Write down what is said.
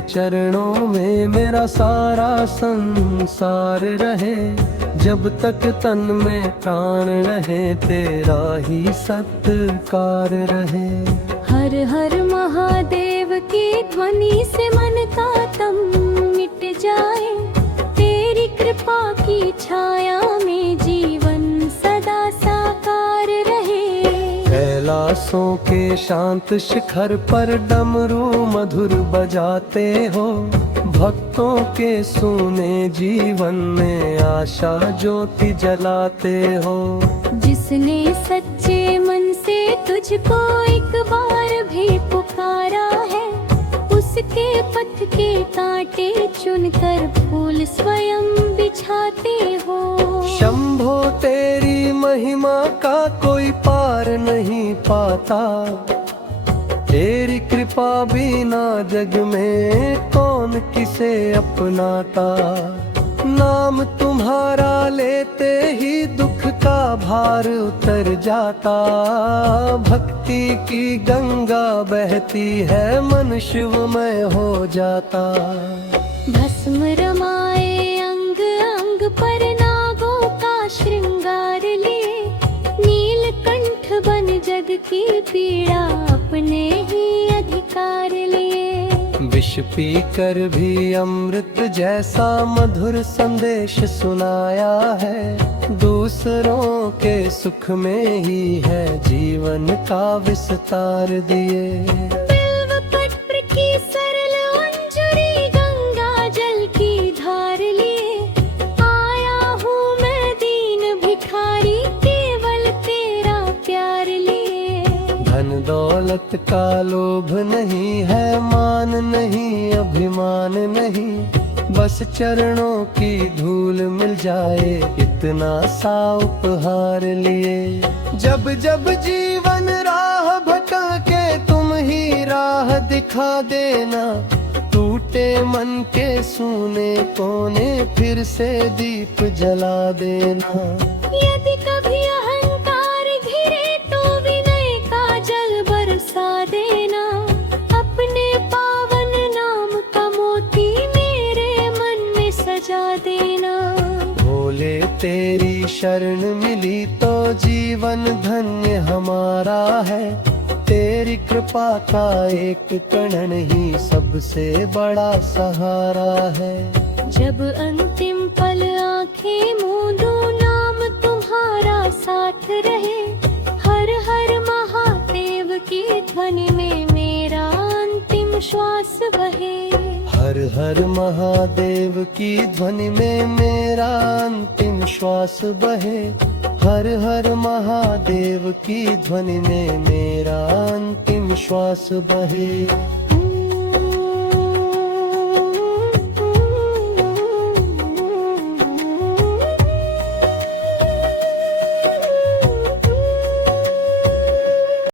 चरणों में मेरा सारा संसार रहे। जब तक तन में प्राण रहे तेरा ही सत्कार रहे। हर हर महादेव की ध्वनि से मन का तम मिट जाए। तेरी कृपा की छाया में जीवन सदा साकार रहे। कैलाशों के शांत शिखर पर डमरू मधुर बजाते हो। भक्तों के सूने जीवन में आशा ज्योति जलाते हो। जिसने सच्चे मन से तुझको एक बार भी पुकारा है, उसके पथ के कांटे चुनकर फूल स्वयं बिछाते हो। शंभो तेरी महिमा का कोई पार नहीं पाता। तेरी कृपा बिना जग में कौन किसे अपनाता। नाम तुम्हारा लेते ही दुख का भार उतर जाता। भक्ति की गंगा बहती है मन शिवमय हो जाता। भस्म रमाए अंग अंग पर नागों का श्रृंगार लिए। नीलकंठ बन जग की पीड़ा अपने ही अधिकार लिए। विष पी कर भी अमृत जैसा मधुर संदेश सुनाया है। दूसरों के सुख में ही है जीवन का विस्तार दिए। बिल्व पत्र की सरल अंजलि गंगा जल की धार लिए। आया हूँ मैं दीन भिखारी केवल तेरा प्यार लिए। धन दौलत का लोभ नहीं है, मान नहीं अभिमान नहीं। बस चरणों की धूल मिल जाए इतना सा उपहार लिए। जब जब जीवन राह भटके तुम ही राह दिखा देना। टूटे मन के सूने कोने फिर से दीप जला देना। यदि कभी अहंकार घिरे तो विनय का जल बरसा देना। अपने पावन नाम का मोती मेरे मन में सजा देना। भोले तेरी शरण मिली तो जीवन धन्य हमारा है। तेरी कृपा का एक कण ही सबसे बड़ा सहारा है। जब अंतिम पल आंखें मूंदूं नाम तुम्हारा साथ रहे। हर हर महादेव की ध्वनि में मेरा अंतिम श्वास बहे। हर हर महादेव की ध्वनि में मेरा अंतिम श्वास बहे। हर हर महादेव की ध्वनि में मेरा अंतिम श्वास बहे।